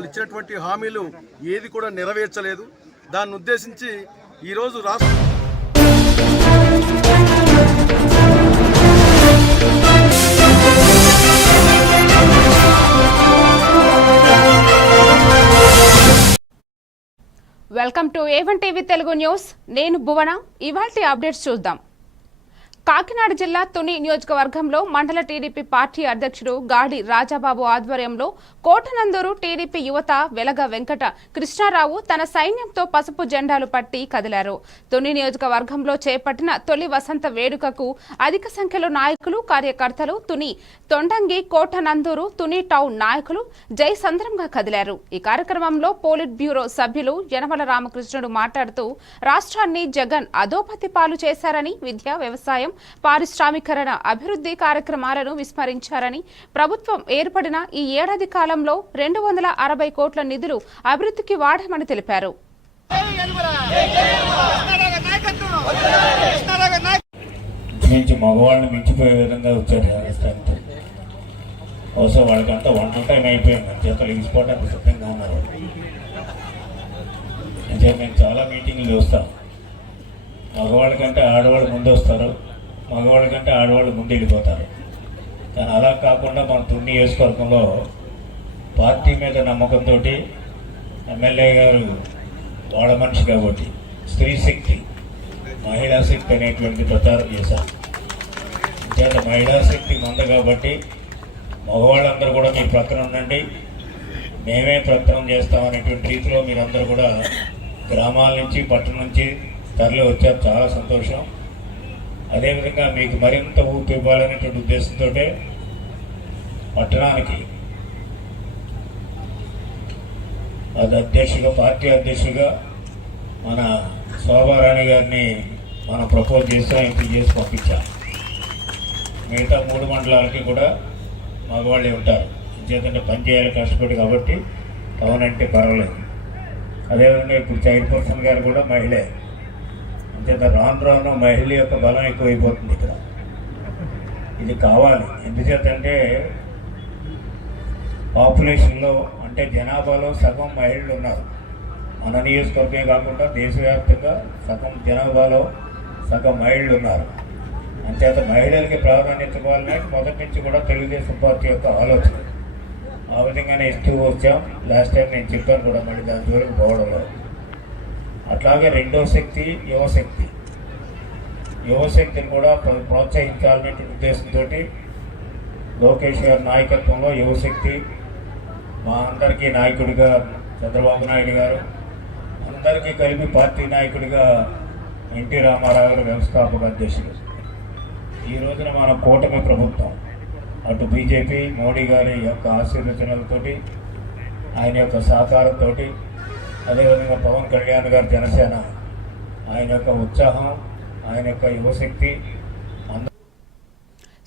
వాళ్ళు ఇచ్చినటువంటి హామీలు ఏది కూడా నెరవేర్చలేదు. దాన్ని ఉద్దేశించి ఈరోజు రాష్ట్ర welcome to A1 TV Telugu news. నేను భువన. ఇవాల్టి అప్డేట్స్ చూద్దాం. కాకినాడ జిల్లా తుని నియోజకవర్గంలో మండల టీడీపీ పార్టీ అధ్యక్షుడు గాడి రాజాబాబు ఆధ్వర్యంలో కోటనందూరు టీడీపీ యువత వెలగ వెంకట కృష్ణారావు తన సైన్యంతో పసుపు జెండాలు పట్టి కదిలారు. తుని నియోజకవర్గంలో చేపట్టిన తొలి వసంత వేడుకకు అధిక సంఖ్యలో నాయకులు, కార్యకర్తలు, తుని తొండంగి, కోటనందూరు, తుని టౌన్ నాయకులు జై సంద్రంగా కదిలారు. ఈ కార్యక్రమంలో పోలిట్ బ్యూరో సభ్యులు యనమల రామకృష్ణుడు మాట్లాడుతూ రాష్ట్రాన్ని జగన్ అధోపతి పాలు చేశారని, విద్య, వ్యవసాయం, పారిశ్రామికరణ, అభివృద్ధి కార్యక్రమాలను విస్మరించారని, ప్రభుత్వం ఏర్పడిన ఈ ఏడాది కాలంలో 260 కోట్ల నిధులు అభివృద్ధికి వాడామని తెలిపారు. మగవాళ్ళని మించిపోయే విధంగా వచ్చారు. బహుశా వాళ్ళకంతా వంట టైం అయిపోయింది, చేతలు ఇగిసిపోవడానికి సిద్ధంగా ఉన్నారు. అంటే మేము చాలా మీటింగ్లు చూస్తాం. మగవాళ్ళ కంటే ఆడవాళ్ళు ముందు వస్తారు, మగవాళ్ళ కంటే ఆడవాళ్ళు ముందు వెళ్ళిపోతారు. కానీ అలా కాకుండా మన తుని నియోజకవర్గంలో పార్టీ మీద నమ్మకంతో ఎమ్మెల్యే గారు వాళ్ళ మనిషి కాబట్టి స్త్రీ శక్తి, మహిళా శక్తి అనేటువంటి ప్రచారం చేశారు. చేత మహిళా శక్తి మంద కాబట్టి మగవాళ్ళందరూ కూడా మీ ప్రక్కన ఉండండి, మేమే ప్రయత్నం చేస్తామనేటువంటి రీతిలో మీరందరూ కూడా గ్రామాల నుంచి, పట్టణం నుంచి తరలి వచ్చారు. చాలా సంతోషం. అదేవిధంగా మీకు మరింత ఊపి ఇవ్వాలనేటువంటి ఉద్దేశంతో పట్టణానికి అది అధ్యక్షుగా, పార్టీ అధ్యక్షుడిగా మన శోభారాణి గారిని మనం ప్రపోజ్ చేస్తాం, ఎంపిక చేసి పంపించాం. మిగతా 3 మండలాలకి కూడా మగవాళ్ళే ఉంటారు. ఎందుకంటే పని చేయాలి కష్టపడి కాబట్టి టౌన్ అంటే పర్వాలేదు. అదేవిధంగా ఇప్పుడు చైర్పర్సన్ గారు కూడా మహిళే. అంచేత రాను రాను మహిళ యొక్క బలం ఎక్కువైపోతుంది ఇక్కడ. ఇది కావాలి. ఎందుచేతంటే పాపులేషన్లో అంటే జనాభాలో సగం మహిళలు ఉన్నారు. మన నియోజకవర్గమే కాకుండా దేశవ్యాప్తంగా సగం జనాభాలో సగం మహిళలు ఉన్నారు. అంచేత మహిళలకి ప్రాధాన్యత ఇవ్వాలని మొదటి నుంచి కూడా తెలుగుదేశం పార్టీ యొక్క ఆలోచన. ఆ విధంగానే ఇస్తూ వచ్చాం. లాస్ట్ టైం నేను చెప్పాను కూడా, మళ్ళీ దాని జోలికి పోవడంలో. అట్లాగే రెండో శక్తి యువశక్తి. యువశక్తిని కూడా ప్రోత్సహించాలనే ఉద్దేశంతో లోకేష్ గారి నాయకత్వంలో యువశక్తి, మా అందరికీ నాయకుడిగా చంద్రబాబు నాయుడు గారు, అందరికీ కలిపి పార్టీ నాయకుడిగా ఎన్టీ రామారావు గారు వ్యవస్థాపక అధ్యక్షుడు. ఈ రోజున మన కూటమి ప్రభుత్వం అటు బీజేపీ మోడీ గారి యొక్క ఆశీర్వచనాలతోటి, ఆయన యొక్క సహకారంతో, అదేవిధంగా పవన్ కళ్యాణ్ గారు జనసేన, ఆయన యొక్క ఉత్సాహం, ఆయన యొక్క యువశక్తి.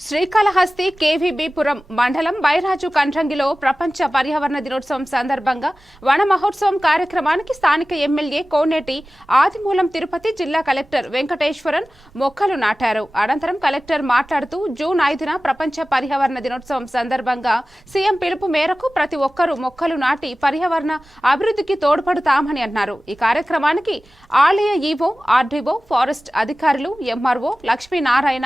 శ్రీకాళహస్తి కేవీబీపురం మండలం బైరాజు కండ్రంగిలో ప్రపంచ పర్యావరణ దినోత్సవం సందర్భంగా వన మహోత్సవం కార్యక్రమానికి స్థానిక ఎమ్మెల్యే కోనేటి ఆదిమూలం తిరుపతి జిల్లా కలెక్టర్ వెంకటేశ్వరన్ మొక్కలు నాటారు. అనంతరం కలెక్టర్ మాట్లాడుతూ జూన్ 5న ప్రపంచ పర్యావరణ దినోత్సవం సందర్భంగా సీఎం పిలుపు మేరకు ప్రతి ఒక్కరూ మొక్కలు నాటి పర్యావరణ అభివృద్ధికి తోడ్పడతామని అన్నారు. ఈ కార్యక్రమానికి ఆలయ ఈవో, ఆర్డీఓ, ఫారెస్ట్ అధికారులు, ఎంఆర్ఓ లక్ష్మీనారాయణ,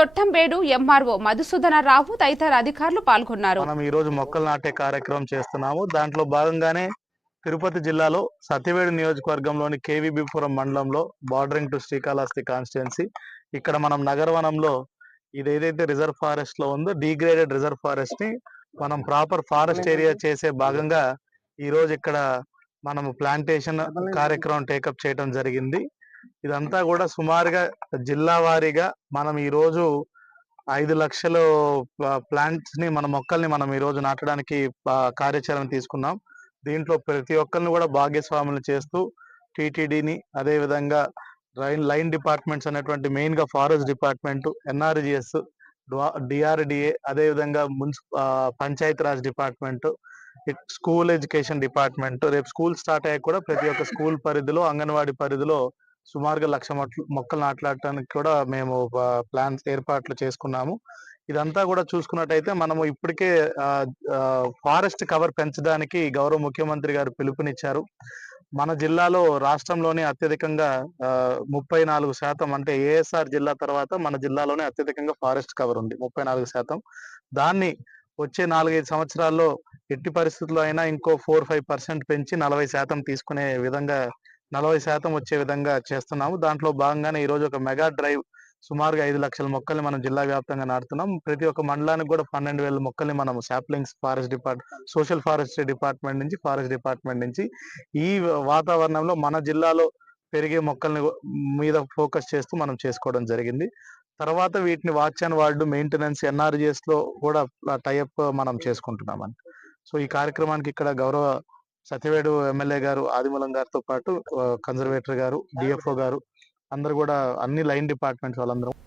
తొట్టంబేడు ఎంఆర్ఓ మధుసూదన రావు తదితర అధికారులు పాల్గొన్నారు. మనం ఈ రోజు మొక్కలు నాటే కార్యక్రమం చేస్తున్నాము. దాంట్లో భాగంగానే తిరుపతి జిల్లాలో సత్యవేడు నియోజకవర్గంలోని కేవీబీపురం మండలంలో బార్డరింగ్ టు శ్రీకాళహస్తి కాన్స్టిట్యున్సీ, ఇక్కడ మనం నగరవనంలో ఇది ఏదైతే రిజర్వ్ ఫారెస్ట్ లో ఉందో డిగ్రేడెడ్ రిజర్వ్ ఫారెస్ట్ ని మనం ప్రాపర్ ఫారెస్ట్ ఏరియా చేసే భాగంగా ఈ రోజు ఇక్కడ మనం ప్లాంటేషన్ కార్యక్రమం టేకప్ చేయడం జరిగింది. ఇదంతా కూడా సుమారుగా జిల్లా వారీగా మనం ఈ రోజు 5 లక్షల ప్లాంట్స్ ని, మన మొక్కల్ని మనం ఈ రోజు నాటడానికి కార్యాచరణ తీసుకున్నాం. దీంట్లో ప్రతి ఒక్కరిని కూడా భాగస్వాములు చేస్తూ టీటీడీని, అదే విధంగా లైన్ డిపార్ట్మెంట్స్ అనేటువంటి మెయిన్ గా ఫారెస్ట్ డిపార్ట్మెంట్, ఎన్ఆర్జిఎస్, డిఆర్డిఏ, అదే విధంగా Panchayat Raj department, school education department, రేపు స్కూల్ స్టార్ట్ అయ్యాక కూడా ప్రతి ఒక్క స్కూల్ పరిధిలో, అంగన్వాడీ పరిధిలో సుమారుగా 1,00,000 మొక్కలు నాటడానికి కూడా మేము ప్లాన్స్ ఏర్పాట్లు చేసుకున్నాము. ఇదంతా కూడా చూసుకున్నట్టయితే మనము ఇప్పటికే ఫారెస్ట్ కవర్ పెంచడానికి గౌరవ ముఖ్యమంత్రి గారు పిలుపునిచ్చారు. మన జిల్లాలో రాష్ట్రంలోనే అత్యధికంగా 34% అంటే ఏఎస్ఆర్ జిల్లా తర్వాత మన జిల్లాలోనే అత్యధికంగా ఫారెస్ట్ కవర్ ఉంది 34%. దాన్ని వచ్చే 4-5 సంవత్సరాల్లో ఎట్టి పరిస్థితుల్లో అయినా ఇంకో 4-5% పెంచి 40% తీసుకునే విధంగా 40% వచ్చే విధంగా చేస్తున్నాము. దాంట్లో భాగంగానే ఈ రోజు ఒక మెగా డ్రైవ్ సుమారుగా 5 లక్షల మొక్కల్ని మనం జిల్లా వ్యాప్తంగా నాటుతున్నాం. ప్రతి ఒక్క మండలానికి కూడా 12,000 మొక్కల్ని మనం సాప్లింగ్స్ సోషల్ ఫారెస్ట్రీ డిపార్ట్మెంట్ నుంచి ఫారెస్ట్ డిపార్ట్మెంట్ నుంచి ఈ వాతావరణంలో మన జిల్లాలో పెరిగే మొక్కల్ని మీద ఫోకస్ చేస్తూ మనం చేసుకోవడం జరిగింది. తర్వాత వీటిని watch and ward maintenance NRGS లో కూడా టైఅప్ మనం చేసుకుంటున్నామని. సో ఈ కార్యక్రమానికి ఇక్కడ గౌరవ సత్యవేడు ఎమ్మెల్యే గారు ఆదిమూలం గారితో పాటు కన్జర్వేటర్ గారు, DFO గారు అందరూ కూడా అన్ని లైన్ డిపార్ట్మెంట్స్ వాళ్ళందరం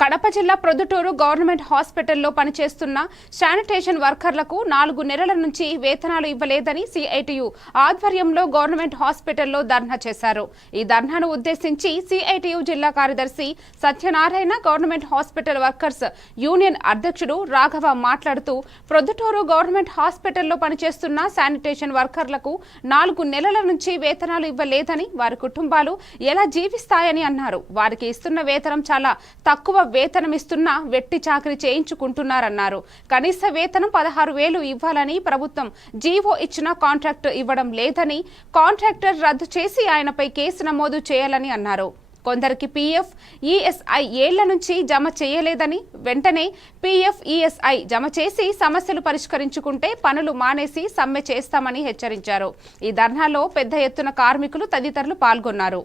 కడప జిల్లా ప్రొద్దుటూరు గవర్నమెంట్ హాస్పిటల్లో పనిచేస్తున్న శానిటేషన్ వర్కర్లకు 4 నెలల నుంచి వేతనాలు ఇవ్వలేదని CITU ఆధ్వర్యంలో గవర్నమెంట్ హాస్పిటల్లో ధర్నా చేశారు. ఈ ధర్నాను ఉద్దేశించి CITU జిల్లా కార్యదర్శి Satyanarayana government hospital workers union అధ్యక్షుడు రాఘవ మాట్లాడుతూ ప్రొద్దుటూరు గవర్నమెంట్ హాస్పిటల్లో పనిచేస్తున్న శానిటేషన్ వర్కర్లకు 4 నెలల నుంచి వేతనాలు ఇవ్వలేదని, వారి కుటుంబాలు ఎలా జీవిస్తాయని అన్నారు. వారికి ఇస్తున్న వేతనం చాలా తక్కువ వేతనం ఇస్తున్నా వెట్టి చాకరీ చేయించుకుంటున్నారన్నారు. కనీస వేతనం 16,000 ఇవ్వాలని ప్రభుత్వం జీవో ఇచ్చినా కాంట్రాక్ట్ ఇవ్వడం లేదని, కాంట్రాక్టర్ రద్దు చేసి ఆయనపై కేసు నమోదు చేయాలని అన్నారు. కొందరికి PF, ESI ఏళ్ల నుంచి జమ చేయలేదని, వెంటనే PF, ESI జమ చేసి సమస్యలు పరిష్కరించుకుంటే పనులు మానేసి సమ్మె చేస్తామని హెచ్చరించారు. ఈ ధర్నాలో పెద్ద ఎత్తున కార్మికులు తదితరులు పాల్గొన్నారు.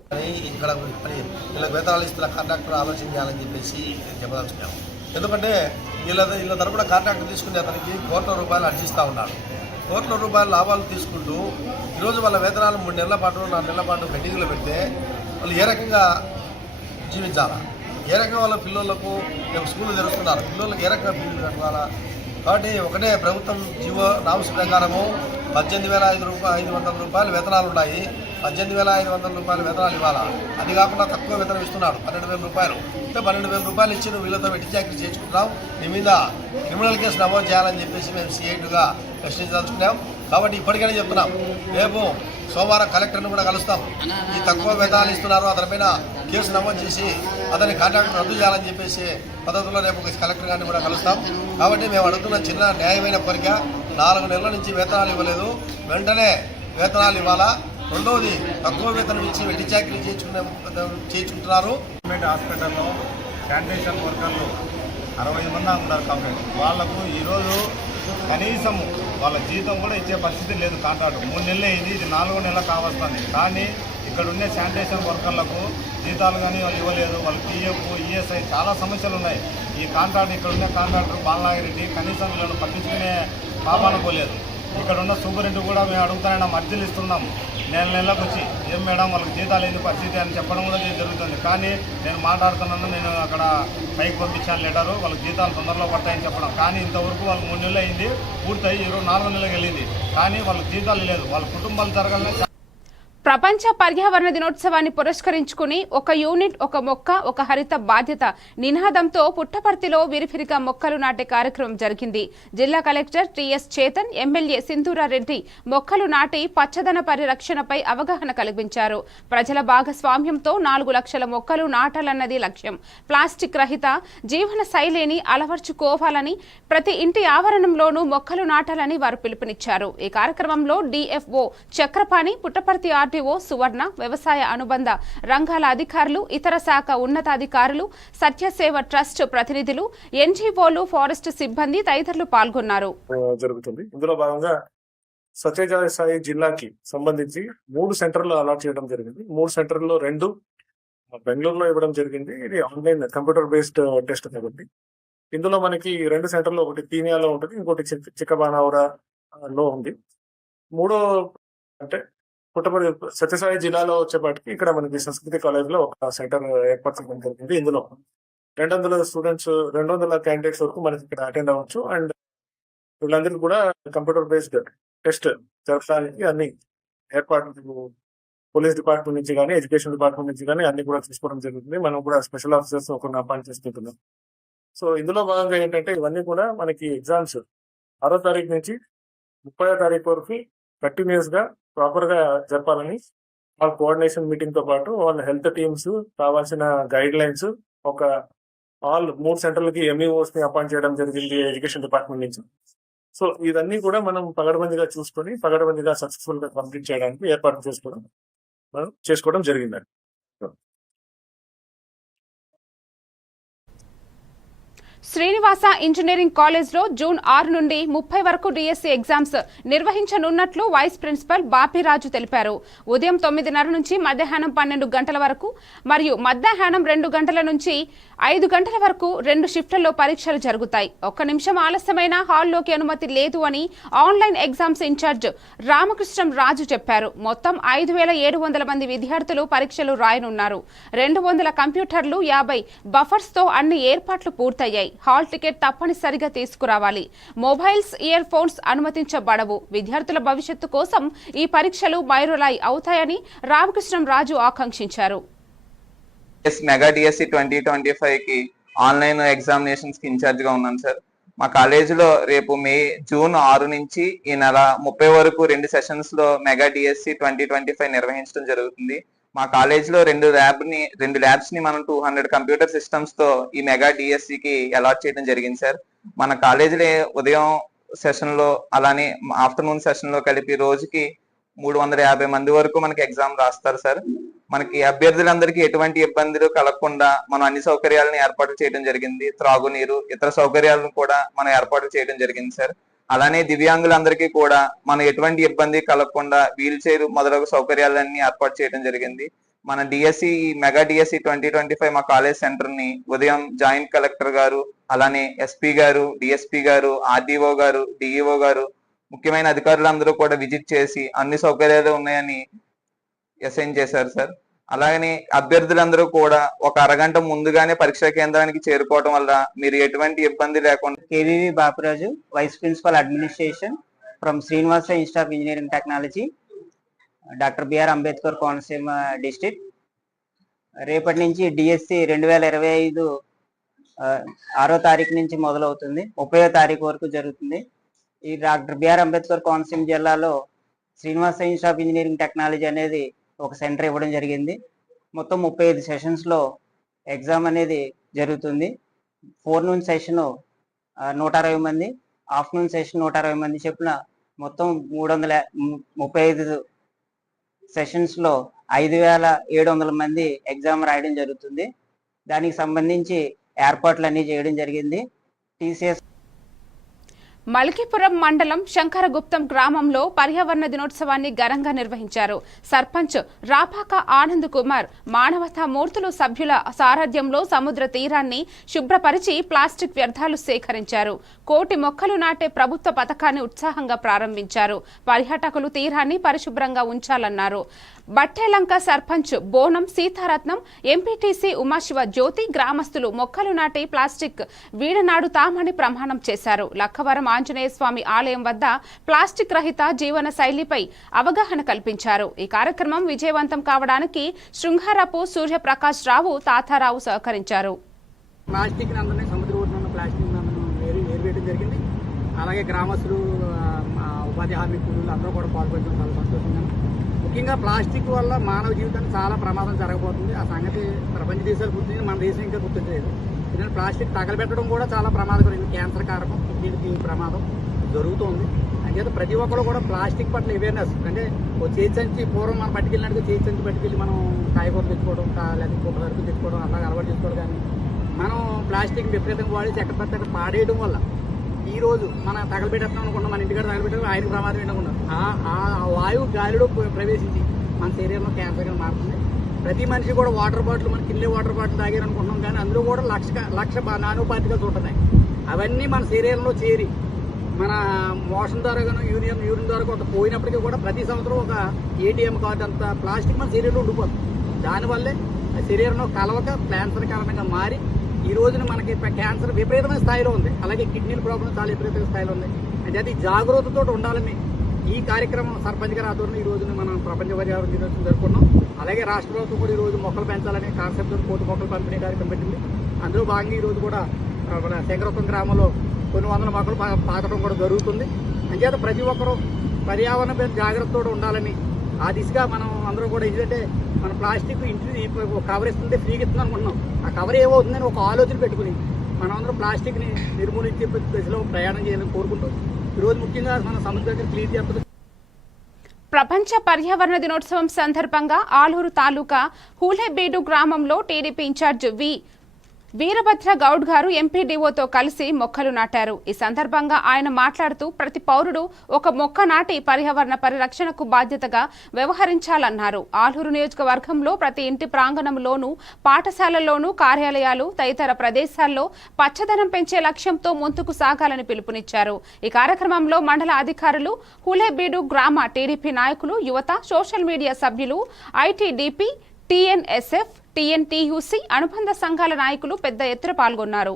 ఎందుకంటే వీళ్ళ తరపున కాంట్రాక్ట్ తీసుకునే అతనికి కోట్ల రూపాయలు అర్జిస్తూ ఉన్నాడు. కోట్ల రూపాయల లాభాలు తీసుకుంటూ ఈరోజు వాళ్ళ వేతనాలు 3 నెలల పాటు 4 నెలల పాటు పెండింగ్లో పెడితే వాళ్ళు ఏ రకంగా జీవించాలా, ఏ రకంగా వాళ్ళ పిల్లలకు స్కూళ్ళు తెరుస్తున్నారు, పిల్లలకు ఏ రకంగా ఫీజులు కట్టాలా. కాబట్టి ఒకటే ప్రభుత్వం జీవో నామ్స్ ప్రకారము 18,500 రూపాయలు వేతనాలు ఉన్నాయి. 18,500 రూపాయలు వేతనాలు ఇవ్వాలా. అది కాకుండా తక్కువ వేతనం ఇస్తున్నాడు 12,000 రూపాయలు. అంటే 12,000 రూపాయలు ఇచ్చి నువ్వు వీళ్ళతో వెట్టి చాకరీ చేయించుకుంటున్నాం, నీ మీద క్రిమినల్ కేసు నమోదు చేయాలని చెప్పేసి మేము CITUగా ప్రశ్నించదలుచుకున్నాం. కాబట్టి ఇప్పటికైనా చెప్తున్నాం, రేపు సోమవారం కలెక్టర్ని కూడా కలుస్తాం. ఈ తక్కువ వేతనాలు ఇస్తున్నారు, అతనిపైన కేసు నమోదు చేసి అతని కాంట్రాక్ట్ రద్దు చేయాలని చెప్పేసి పద్ధతిలో రేపు కలెక్టర్ గారిని కూడా కలుస్తాం. కాబట్టి మేము అడుగుతున్న చిన్న న్యాయమైన కోరిక, 4 నెలల నుంచి వేతనాలు ఇవ్వలేదు, వెంటనే వేతనాలు ఇవ్వాలా. రెండవది, తక్కువ వేతనం ఇచ్చి వెట్టి చాకరీ చేయించుకుంటున్నారు. గవర్నమెంట్ హాస్పిటల్లో శానిటేషన్ వర్కర్లు 60 మంది ఉన్నారు. కాబట్టి వాళ్లకు ఈరోజు కనీసం వాళ్ళ జీతం కూడా ఇచ్చే పరిస్థితి లేదు. కాంట్రాక్ట్ 3 నెలలు అయింది, ఇది 4వ నెల కావస్తుంది. కానీ ఇక్కడ ఉండే శానిటేషన్ వర్కర్లకు జీతాలు కానీ వాళ్ళు ఇవ్వలేదు. వాళ్ళ PF, ESI చాలా సమస్యలు ఉన్నాయి. ఈ కాంట్రాక్ట్ ఇక్కడ ఉన్న కాంట్రాక్టర్ బాలనాగిరెడ్డి కనీసం వీళ్ళని పట్టించుకునే పాపాన పోలేదు. ఇక్కడ ఉన్న సూపరింటెండెంట్ కూడా మేము అడుగుతానైనా అర్జీలు ఇస్తున్నాం నెలకు వచ్చి, ఏం మేడం వాళ్ళకి జీతాలు ఏంది పరిస్థితి అని చెప్పడం కూడా జరుగుతుంది. కానీ నేను మాట్లాడుతున్నాను, నేను అక్కడ పైకి పంపించాను లెటరు, వాళ్ళకి జీతాలు తొందరలో పడతాయని చెప్పడం. కానీ ఇంతవరకు వాళ్ళు 3 నెలలు అయింది, పూర్తయి 24వ నెలలకు వెళ్ళింది. కానీ వాళ్ళకి జీతాలు లేదు. వాళ్ళ కుటుంబాలు జరగాలని. ప్రపంచ పర్యావరణ దినోత్సవాన్ని పురస్కరించుకుని ఒక యూనిట్ ఒక మొక్క ఒక హరిత బాధ్యత నినాదంతో పుట్టపర్తిలో విరివిరిగా మొక్కలు నాటే కార్యక్రమం జరిగింది. జిల్లా collector TS Chetan, MLA Sindhura Reddy మొక్కలు నాటి పచ్చదన పరిరక్షణపై అవగాహన కల్పించారు. ప్రజల భాగస్వామ్యంతో 4 లక్షల మొక్కలు నాటాలన్నది లక్ష్యం. ప్లాస్టిక్ రహిత జీవన శైలిని అలవర్చుకోవాలని, ప్రతి ఇంటి ఆవరణంలోనూ మొక్కలు నాటాలని వారు పిలుపునిచ్చారు. ఈ కార్యక్రమంలో DFO చక్రపాణి, పుట్టపర్తి RTO సువర్ణ, వ్యవసాయ అనుబంధ రంగాల అధికారులు, ఇతర శాఖ ఉన్నతాధికారులు, సత్యసేవ ట్రస్ట్ ప్రతినిధులు, NGOలు, ఫారెస్ట్ సిబ్బంది తదితరులు పాల్గొన్నారు. జరుగుతుంది. ఇందులో భాగంగా సత్యసాయి జిల్లాకి సంబంధించి 3 సెంటర్లు అలాట్ చేయడం జరిగింది. 3 సెంటర్లో 2 బెంగళూరులో ఇవ్వడం జరిగింది. ఇది ఆన్లైన్ కంప్యూటర్ బేస్డ్ టెస్ట్ కాబట్టి ఇందులో మనకి 2 సెంటర్లో, ఒకటి తీనియాలో ఉంటుంది, ఇంకోటి చిక్కబానావరాలో ఉంది. 3వ అంటే పుట్టపర్తి సత్యసాయి జిల్లాలో వచ్చేపాటికి ఇక్కడ మనకి సంస్కృతి కాలేజ్లో ఒక సెంటర్ ఏర్పరచడం జరిగింది. ఇందులో 200 స్టూడెంట్స్, 200 క్యాండిడేట్స్ వరకు మనకి ఇక్కడ అటెండ్ అవ్వచ్చు. అండ్ వీళ్ళందరికీ కూడా కంప్యూటర్ బేస్డ్ టెస్ట్ జరపడానికి అన్ని ఏర్పాట్లు పోలీస్ డిపార్ట్మెంట్ నుంచి కానీ, ఎడ్యుకేషన్ డిపార్ట్మెంట్ నుంచి కానీ అన్ని కూడా తీసుకోవడం జరుగుతుంది. మనం కూడా స్పెషల్ ఆఫీసర్స్ ఒకరిని అపాయింట్ చేసుకుంటున్నాం. సో ఇందులో భాగంగా ఏంటంటే ఇవన్నీ కూడా మనకి ఎగ్జామ్స్ 6వ తారీఖు నుంచి 30వ తారీఖు వరకు కంటిన్యూస్ గా ప్రాపర్ గా జరపాలని వాళ్ళ కోఆర్డినేషన్ మీటింగ్ తో పాటు వాళ్ళ హెల్త్ టీమ్స్ కావాల్సిన గైడ్ లైన్స్ ఒక ఆల్ 3 సెంటర్లకి ఎంఈఓస్ ని అపాయింట్ చేయడం జరిగింది ఎడ్యుకేషన్ డిపార్ట్మెంట్ నుంచి. సో ఇవన్నీ కూడా మనం పగడబందిగా చూసుకొని పగడబందిగా సక్సెస్ఫుల్ గా కంప్లీట్ చేయడానికి ఏర్పాటు చేసుకోవడం జరిగిందండి. శ్రీనివాస ఇంజనీరింగ్ కాలేజ్లో జూన్ 6 నుండి 30 వరకు డిఎస్సి ఎగ్జామ్స్ నిర్వహించనున్నట్లు వైస్ ప్రిన్సిపల్ బాపిరాజు తెలిపారు. ఉదయం 9:30 నుంచి మధ్యాహ్నం 12 గంటల వరకు మరియు మధ్యాహ్నం 2 గంటల నుంచి 5 గంటల వరకు 2 షిఫ్ట్లలో పరీక్షలు జరుగుతాయి. ఒక్క నిమిషం ఆలస్యమైన హాల్లోకి అనుమతి లేదు అని ఆన్లైన్ ఎగ్జామ్స్ ఇన్ఛార్జ్ రామకృష్ణం రాజు చెప్పారు. మొత్తం 5,700 మంది విద్యార్థులు పరీక్షలు రాయనున్నారు. 200 కంప్యూటర్లు, 50 బఫర్స్తో అన్ని ఏర్పాట్లు పూర్తయ్యాయి. హాల్ టికెట్ తప్పనిసరిగా తీసుకురావాలి. మొబైల్స్, ఇయర్ ఫోన్స్ అనుమతించబడవు. విద్యార్థుల భవిష్యత్తు కోసం ఈ పరీక్షలు మైలురాయి అవుతాయని రామకృష్ణం రాజు ఆకాంక్షించారు. మెగా డిఎస్సి 2025 కి ఆన్లైన్ ఎగ్జామినేషన్స్ కి ఇన్ఛార్జ్ గా ఉన్నాను సార్. మా కాలేజీలో రేపు జూన్ 6 నుంచి ఈ నెల 30 వరకు 2 సెషన్స్ లో మెగా డిఎస్సి 2025 నిర్వహించడం జరుగుతుంది. మా కాలేజీలో 2 ల్యాబ్స్ ని మనం 200 కంప్యూటర్ సిస్టమ్స్ తో ఈ మెగా డిఎస్సి కి అలాట్ చేయడం జరిగింది సార్. మన కాలేజీలో ఉదయం సెషన్ లో అలానే ఆఫ్టర్నూన్ సెషన్ లో కలిపి రోజుకి 350 మంది వరకు మనకి ఎగ్జామ్ రాస్తారు సార్. మనకి అభ్యర్థులందరికీ ఎటువంటి ఇబ్బందులు కలగకుండా మనం అన్ని సౌకర్యాలను ఏర్పాటు చేయడం జరిగింది. త్రాగునీరు, ఇతర సౌకర్యాలను కూడా మనం ఏర్పాటు చేయడం జరిగింది సార్. అలానే దివ్యాంగులందరికీ కూడా మనం ఎటువంటి ఇబ్బంది కలగకుండా వీల్ చైర్ మొదలగు సౌకర్యాలన్నీ ఏర్పాటు చేయడం జరిగింది. మన డిఎస్సి మెగా డిఎస్సి 2025 మా కాలేజ్ సెంటర్ ని ఉదయం జాయింట్ కలెక్టర్ గారు, అలానే ఎస్పీ గారు, డిఎస్పీ గారు, ఆర్డీఓ గారు, డిఈఓ గారు, ముఖ్యమైన అధికారులందరూ కూడా విజిట్ చేసి అన్ని సౌకర్యాలు ఉన్నాయని అసైన్ చేశారు సార్. అలాగని అభ్యర్థులందరూ కూడా ఒక అరగంట ముందుగానే పరీక్షా కేంద్రానికి చేరుకోవడం వల్ల మీరు ఎటువంటి ఇబ్బంది లేకుండా. KVV Bapiraju, vice principal administration from Srinivasa institute of engineering technology, doctor BR Ambedkar Konaseema district. రేపటి నుంచి డిఎస్సి 2025 6వ తారీఖు నుంచి మొదలవుతుంది. 30వ తారీఖు వరకు జరుగుతుంది. ఈ డాక్టర్ బిఆర్ అంబేద్కర్ కోనసీమ జిల్లాలో Srinivasa institute of engineering technology అనేది ఒక సెంటర్ ఇవ్వడం జరిగింది. మొత్తం 35 సెషన్స్లో ఎగ్జామ్ అనేది జరుగుతుంది. ఫోర్నూన్ సెషన్ 160 మంది, ఆఫ్టర్నూన్ సెషన్ 160 మంది చెప్పిన మొత్తం 335 సెషన్స్లో 5,700 మంది ఎగ్జామ్ రాయడం జరుగుతుంది. దానికి సంబంధించి ఏర్పాట్లు అన్నీ చేయడం జరిగింది. టీసీఎస్ మల్కీపురం మండలం శంకరగుప్తం గ్రామంలో పర్యావరణ దినోత్సవాన్ని ఘనంగా నిర్వహించారు. సర్పంచ్ రాపాక ఆనంద్ కుమార్ మానవతా మూర్తులు సభ్యుల సారథ్యంలో సముద్ర తీరాన్ని శుభ్రపరిచి ప్లాస్టిక్ వ్యర్థాలు సేకరించారు. 1,00,00,000 మొక్కలు నాటే ప్రభుత్వ పథకాన్ని ఉత్సాహంగా ప్రారంభించారు. పర్యాటకులు తీరాన్ని పరిశుభ్రంగా ఉంచాలన్నారు. బట్టేలంక సర్పంచ్ బోనం సీతారత్నం, ఎంపీటీసీ ఉమాశివ జ్యోతి గ్రామస్తులు మొక్కలు నాటి ప్లాస్టిక్ వీడనాడుతామని ప్రమాణం చేశారు. లక్కవరం ఆంజనేయ స్వామి ఆలయం వద్ద ప్లాస్టిక్ రహిత జీవన శైలిపై అవగాహన కల్పించారు. ఈ కార్యక్రమం విజయవంతం కావడానికి శృంగారపు సూర్యప్రకాష్ రావు, తాతారావు సహకరించారు. ప్లాస్టిక్ అందరినీ సముద్ర ఒడ్డున ప్లాస్టిక్ ఏరివేయడం జరిగింది. అలాగే గ్రామస్తులు, ఉపాధి హామీ కూలీలు అందరూ కూడా పాల్గొనడం చాలా సంతోషంగా. ముఖ్యంగా ప్లాస్టిక్ వల్ల మానవ జీవితానికి చాలా ప్రమాదం జరగబోతుంది. ఆ సంగతి ప్రపంచ దేశాలు గుర్తించి మన దేశం ఇంకా గుర్తించలేదు. ఎందుకంటే ప్లాస్టిక్ తగలబెట్టడం కూడా చాలా ప్రమాదకరం. క్యాన్సర్ కారకం, దీనికి ప్రమాదం జరుగుతుంది. అంచేత ప్రతి ఒక్కరు కూడా ప్లాస్టిక్ పట్ల అవేర్నెస్, అంటే ఓ చేతి సంచి పూర్వం మనం పట్టుకెళ్ళినట్టుగా చేతి సంచి పట్టుకెళ్ళి మనం కాయగూరలు తెచ్చుకోవడం, లేదా ఇంకొక సరుకులు తెచ్చుకోవడం అలాగే అలవాటు చేసుకోవడం. కానీ మనం ప్లాస్టిక్ విపరీతంగా వాడేసి ఎక్కడ పడితే అక్కడ పాడేయడం వల్ల ఈ రోజు మనం తగలబెట్టేస్తాం అనుకున్నాం, మన ఇంటికాడ తగలబెట్టడం ఆయనకు ప్రమాదం ఏంటనుకున్నాం. ఆ వాయువు గాలిలో ప్రవేశించి మన శరీరంలో క్యాన్సర్గా మారుతుంది. ప్రతి మనిషి కూడా వాటర్ బాటిల్, మన కిల్లే వాటర్ బాటిల్ తాగారు అనుకుంటున్నాం, కానీ అందులో కూడా లక్ష నానో పార్టికల్స్ ఉంటున్నాయి. అవన్నీ మన శరీరంలో చేరి మన మోషన్ ద్వారా కానీ యూరిన్ ద్వారా కొంత పోయినప్పటికీ కూడా ప్రతి సంవత్సరం ఒక ఏటీఎం కార్డు అంత ప్లాస్టిక్ మన శరీరంలో ఉండిపోతుంది. దానివల్లే శరీరంలో కలవక క్యాన్సర్ కారణంగా మారి ఈ రోజున మనకి క్యాన్సర్ విపరీతమైన స్థాయిలో ఉంది. అలాగే కిడ్నీల ప్రాబ్లం చాలా విపరీతమైన స్థాయిలో ఉంది. అంటే అది జాగ్రత్తతో ఉండాలని ఈ కార్యక్రమం సర్పంచ్ గారి ఆధ్వర్యంలో ఈ రోజున మనం ప్రపంచ పర్యావరణ దినోత్సవం జరుపుకున్నాం. అలాగే రాష్ట్ర ప్రభుత్వం కూడా ఈ రోజు మొక్కలు పెంచాలని కాన్సెప్ట్ 1,00,00,000 మొక్కలు పంపిణీ కార్యక్రమం పెట్టింది. అందులో భాగంగా ఈ రోజు కూడా మన శంకరత్వం గ్రామంలో కొన్ని వందల మొక్కలు పాతడం కూడా జరుగుతుంది. అంచేత ప్రతి ఒక్కరూ పర్యావరణ మీద జాగ్రత్తతో ఉండాలని ఆ దిశగా మనం అందరూ కూడా ఏంటంటే మన ప్లాస్టిక్ ఇంటిని కవర్ ఇస్తుంటే ఫ్రీగా ఇస్తుంది అనుకుంటున్నాం. ఆ కవర్ ఏమవుతుందని ఒక ఆలోచన పెట్టుకుని మనమందరం ప్లాస్టిక్ని నిర్మూలించే దిశలో ప్రయాణం చేయాలని కోరుకుంటూ ఈరోజు ముఖ్యంగా మన సముద్ర దగ్గర క్లీన్ చేస్తుంది. ప్రపంచ పర్యావరణ దినోత్సవం సందర్భంగా ఆలూరు తాలూకా హూలేబీడు గ్రామంలో టీడీపీ ఇన్ఛార్జ్ వీరభద్ర గౌడ్ గారు ఎంపీడీఓతో కలిసి మొక్కలు నాటారు. ఈ సందర్భంగా ఆయన మాట్లాడుతూ ప్రతి పౌరుడు ఒక మొక్క నాటి పర్యావరణ పరిరక్షణకు బాధ్యతగా వ్యవహరించాలన్నారు. ఆలూరు నియోజకవర్గంలో ప్రతి ఇంటి ప్రాంగణంలోనూ, పాఠశాలల్లోనూ, కార్యాలయాలు తదితర ప్రదేశాల్లో పచ్చదనం పెంచే లక్ష్యంతో ముందుకు సాగాలని పిలుపునిచ్చారు. ఈ కార్యక్రమంలో మండల అధికారులు, హూలేబీడు గ్రామ టీడీపీ నాయకులు, యువత, సోషల్ మీడియా సభ్యులు, ఐటీడీపీ, టీఎన్ఎస్ఎఫ్, టీఎన్టీయూసీ అనుబంధ సంఘాల నాయకులు పెద్ద ఎత్తున పాల్గొన్నారు.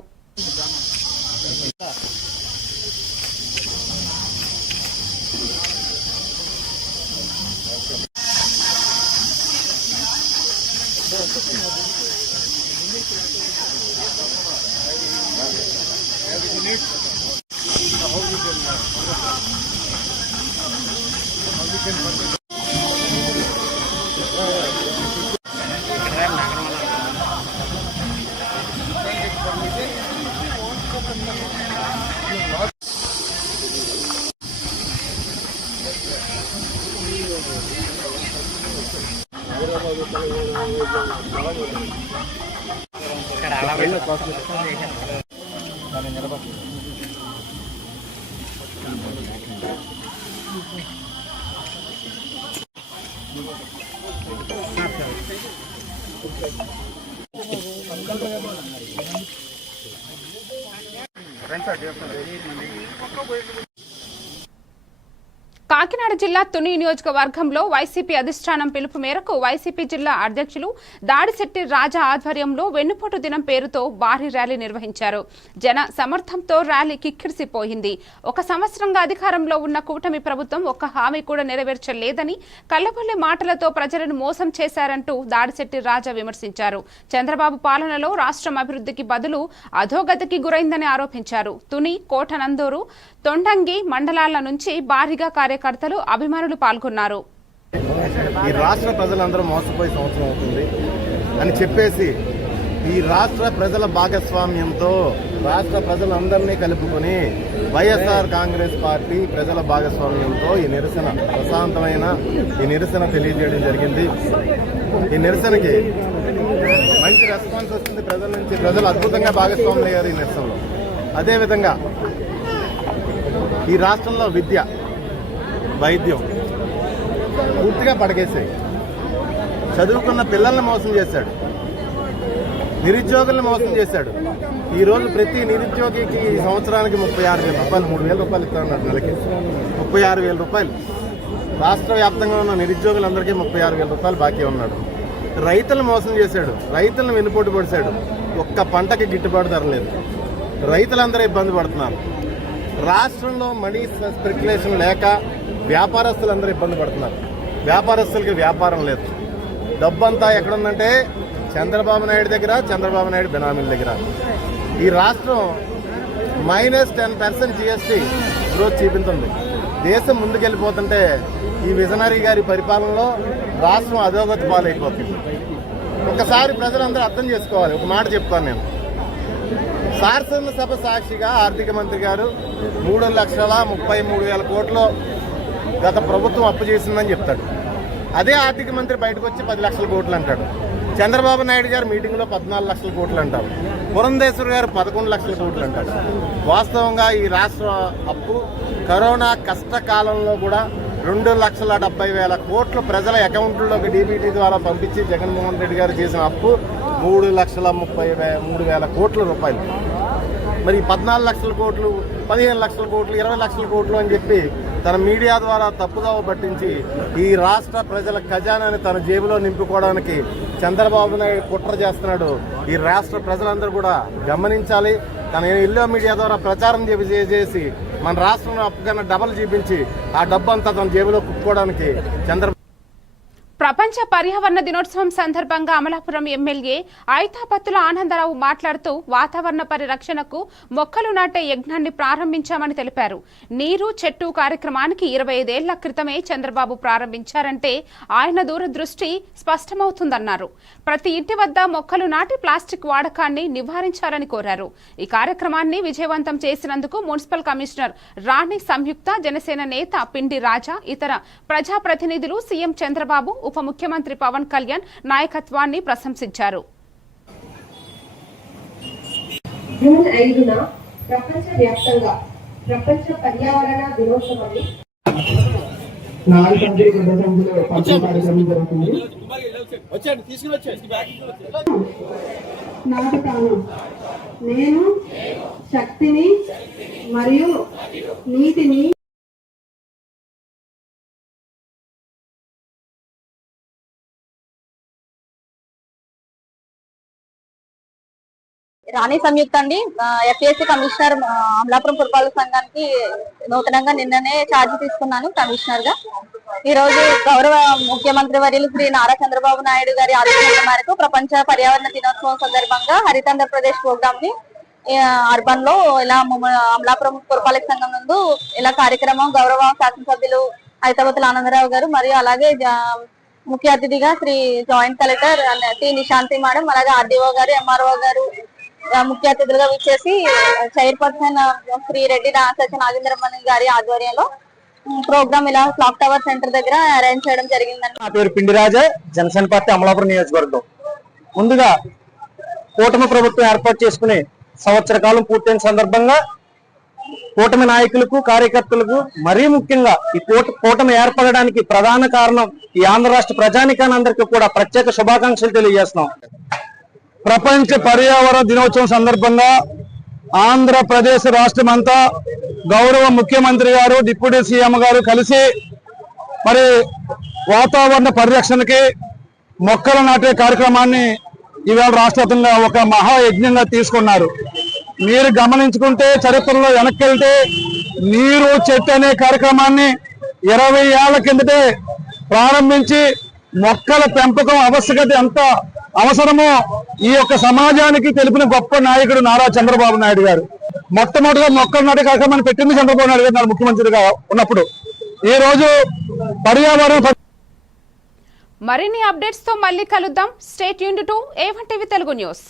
కాకినాడ జిల్లా తుని నియోజకవర్గంలో వైసీపీ అధిష్టానం పిలుపు మేరకు వైసీపీ జిల్లా అధ్యక్షులు దాడిశెట్టి రాజా ఆధ్వర్యంలో వెన్నుపోటు దినం పేరుతో భారీ ర్యాలీ నిర్వహించారు. జన సమర్థంతో ర్యాలీ కిక్కిరిసిపోయింది. ఒక సంవత్సరంగా అధికారంలో ఉన్న కూటమి ప్రభుత్వం ఒక్క హామీ కూడా నెరవేర్చలేదని, కల్లబొల్లి మాటలతో ప్రజలను మోసం చేశారంటూ దాడిశెట్టి రాజా విమర్శించారు. చంద్రబాబు పాలనలో రాష్ట్రం అభివృద్ధికి బదులు అధోగతికి గురైందని ఆరోపించారు. తుని, కోటనందూరు, తొండంగి మండలాల నుంచి భారీగా కార్యకర్తలు, అభిమానులు పాల్గొన్నారు. ఈ రాష్ట్ర ప్రజలందరూ మోసపోయే సంవత్సరం అవుతుంది అని చెప్పేసి ఈ రాష్ట్ర ప్రజల భాగస్వామ్యంతో రాష్ట్ర ప్రజలందరినీ కలుపుకొని వైఎస్ఆర్ కాంగ్రెస్ పార్టీ ప్రజల భాగస్వామ్యంతో ఈ నిరసన ప్రశాంతమైన ఈ నిరసన తెలియజేయడం జరిగింది. ఈ నిరసనకి మంచి రెస్పాన్స్ వస్తుంది ప్రజల నుంచి. ప్రజలు అద్భుతంగా భాగస్వాములు అయ్యారు ఈ నిరసనలో. అదేవిధంగా ఈ రాష్ట్రంలో విద్య, వైద్యం పూర్తిగా పడగేశాయి. చదువుకున్న పిల్లల్ని మోసం చేశాడు, నిరుద్యోగులను మోసం చేశాడు. ఈరోజు ప్రతి నిరుద్యోగికి ఈ సంవత్సరానికి 36,000 రూపాయలు, 3,000 రూపాయలు ఇస్తామన్నారు నెలకి. 36,000 రూపాయలు రాష్ట్ర వ్యాప్తంగా ఉన్న నిరుద్యోగులందరికీ 36,000 రూపాయలు బాకీ ఉన్నాడు. రైతులను మోసం చేశాడు, రైతులను వెన్నుపోటు పొడిచాడు. ఒక్క పంటకి గిట్టుబాటు ధర లేదు, రైతులందరూ ఇబ్బంది పడుతున్నారు. రాష్ట్రంలో మనీ స్పెక్యులేషన్ లేక వ్యాపారస్తులందరూ ఇబ్బంది పడుతున్నారు. వ్యాపారస్తులకి వ్యాపారం లేదు. డబ్బంతా ఎక్కడుందంటే చంద్రబాబు నాయుడు దగ్గర, చంద్రబాబు నాయుడు బెనామీల దగ్గర. ఈ రాష్ట్రం -10% GST గ్రోత్ చూపించింది. దేశం ముందుకెళ్ళిపోతుంటే ఈ విజనరీ గారి పరిపాలనలో రాష్ట్రం అధోగతి పాలైపోతుంది. ఒకసారి ప్రజలందరూ అర్థం చేసుకోవాలి. ఒక మాట చెప్తాను నేను. శాసనసభ సాక్షిగా ఆర్థిక మంత్రి గారు 3,33,000 కోట్లు గత ప్రభుత్వం అప్పు చేసిందని చెప్తాడు. అదే ఆర్థిక మంత్రి బయటకు వచ్చి 10 లక్షల కోట్లు అంటాడు. చంద్రబాబు నాయుడు గారు మీటింగ్లో 14 లక్షల కోట్లు అంటారు. పురంధేశ్వర్ గారు 11 లక్షల కోట్లు అంటారు. వాస్తవంగా ఈ రాష్ట్ర అప్పు కరోనా కష్టకాలంలో కూడా 2,70,000 కోట్లు ప్రజల అకౌంట్లలోకి డీబీటీ ద్వారా పంపించి జగన్మోహన్ రెడ్డి గారు చేసిన అప్పు 3,33,000 కోట్ల రూపాయలు. మరి 14 లక్షల కోట్లు, 15 లక్షల కోట్లు, 20 లక్షల కోట్లు అని చెప్పి తన మీడియా ద్వారా తప్పుదోవ పట్టించి ఈ రాష్ట్ర ప్రజల ఖజానాని తన జేబులో నింపుకోవడానికి చంద్రబాబు నాయుడు కుట్ర చేస్తున్నాడు. ఈ రాష్ట్ర ప్రజలందరూ కూడా గమనించాలి. తన ఎల్లో మీడియా ద్వారా ప్రచారం చేసి మన రాష్ట్రంలో అప్పు కన్నా డబల్ చూపించి ఆ డబ్బంతా తన జేబులో కుక్కోవడానికి ప్రపంచ పర్యావరణ దినోత్సవం సందర్భంగా అమలాపురం ఎమ్మెల్యే ఐతాపత్తుల ఆనందరావు మాట్లాడుతూ వాతావరణ పరిరక్షణకు మొక్కలు నాటే యజ్ఞాన్ని ప్రారంభించామని తెలిపారు. నీరు చెట్టు కార్యక్రమానికి 25 ఏళ్ల క్రితమే చంద్రబాబు ప్రారంభించారంటే ఆయన దూరదృష్టి స్పష్టమవుతుందన్నారు. ప్రతి ఇంటి వద్ద మొక్కలు నాటి ప్లాస్టిక్ వాడకాన్ని నివారించాలని కోరారు. ఈ కార్యక్రమాన్ని విజయవంతం చేసినందుకు మున్సిపల్ కమిషనర్ రాణి సంయుక్త, జనసేన నేత పిండి రాజా, ఇతర ప్రజాప్రతినిధులు, సీఎం చంద్రబాబు, ఉప ముఖ్యమంత్రి పవన్ కళ్యాణ్ నాయకత్వాన్ని ప్రశంసించారు. జూన్ 5న ప్రపంచవ్యాప్తంగా ప్రపంచ పర్యావరణ దినోత్సవాన్ని నాటుతాను. నేను శక్తిని మరియు నీతిని రాణి సంయుక్త అండి, ఎఫ్ఏసి కమిషనర్ అమలాపురం పురపాలక సంఘానికి నూతనంగా నిన్ననే ఛార్జ్ తీసుకున్నాను కమిషనర్ గా. ఈ రోజు గౌరవ ముఖ్యమంత్రి వర్యులు శ్రీ నారా చంద్రబాబు నాయుడు గారి ఆదేశాల మేరకు ప్రపంచ పర్యావరణ దినోత్సవం సందర్భంగా హరితాంధ్రప్రదేశ్ ప్రోగ్రామ్ ని అర్బన్ లో ఇలా అమలాపురం పురపాలక సంఘం నందు ఇలా కార్యక్రమం గౌరవ శాసనసభ్యులు ఐతాపత్తుల ఆనందరావు గారు మరియు అలాగే ముఖ్య అతిథిగా Shri joint collector T Nishanthi madam, అలాగే ఆర్డీఓ గారు, ఎంఆర్ఓ గారు ముఖ్య అతిథులుగా విచ్చేసి చైర్పర్సన్ శ్రీ రెడ్డి సత్య నాగేంద్రమణి గారి ఆధ్వర్యంలో ప్రోగ్రామ్ ఇలా క్లాక్ టవర్ సెంటర్ దగ్గర అరేంజ్ చేయడం జరిగిందండి. నా పేరు పిండి రాజా, జనసేన పార్టీ అమలాపురం నియోజకవర్గం. ముందుగా కూటమి ప్రభుత్వం ఏర్పాటు చేసుకుని సంవత్సర కాలం పూర్తయిన సందర్భంగా కూటమి నాయకులకు, కార్యకర్తలకు, మరీ ముఖ్యంగా ఈ కూటమి ఏర్పడడానికి ప్రధాన కారణం ఈ ఆంధ్ర రాష్ట్ర ప్రజానికానందరికీ కూడా ప్రత్యేక శుభాకాంక్షలు తెలియజేస్తున్నాం. ప్రపంచ పర్యావరణ దినోత్సవం సందర్భంగా ఆంధ్రప్రదేశ్ రాష్ట్రం అంతా గౌరవ ముఖ్యమంత్రి గారు, డిప్యూటీ సీఎం గారు కలిసి మరి వాతావరణ పరిరక్షణకి మొక్కలు నాటే కార్యక్రమాన్ని ఈవేళ రాష్ట్రవ్యాప్తంగా ఒక మహాయజ్ఞంగా తీసుకున్నారు. మీరు గమనించుకుంటే చరిత్రలో వెనక్కి వెళ్తే నీరు చెట్టు అనే కార్యక్రమాన్ని 20 ఏళ్ల కిందటే ప్రారంభించి మొక్కల పెంపకం ఆవశ్యకత ఎంత అవసరమో ఈ యొక్క సమాజానికి తెలిపిన గొప్ప నాయకుడు నారా చంద్రబాబు నాయుడు గారు. మొట్టమొదటిగా మొక్కలు నాటే కార్యక్రమాన్ని పెట్టింది చంద్రబాబు నాయుడు గారు ముఖ్యమంత్రిగా ఉన్నప్పుడు. ఈ రోజు పర్యావరణ మరిన్ని అప్డేట్స్ తో మళ్ళీ కలుద్దాం. Stay tuned to A1 TV Telugu news.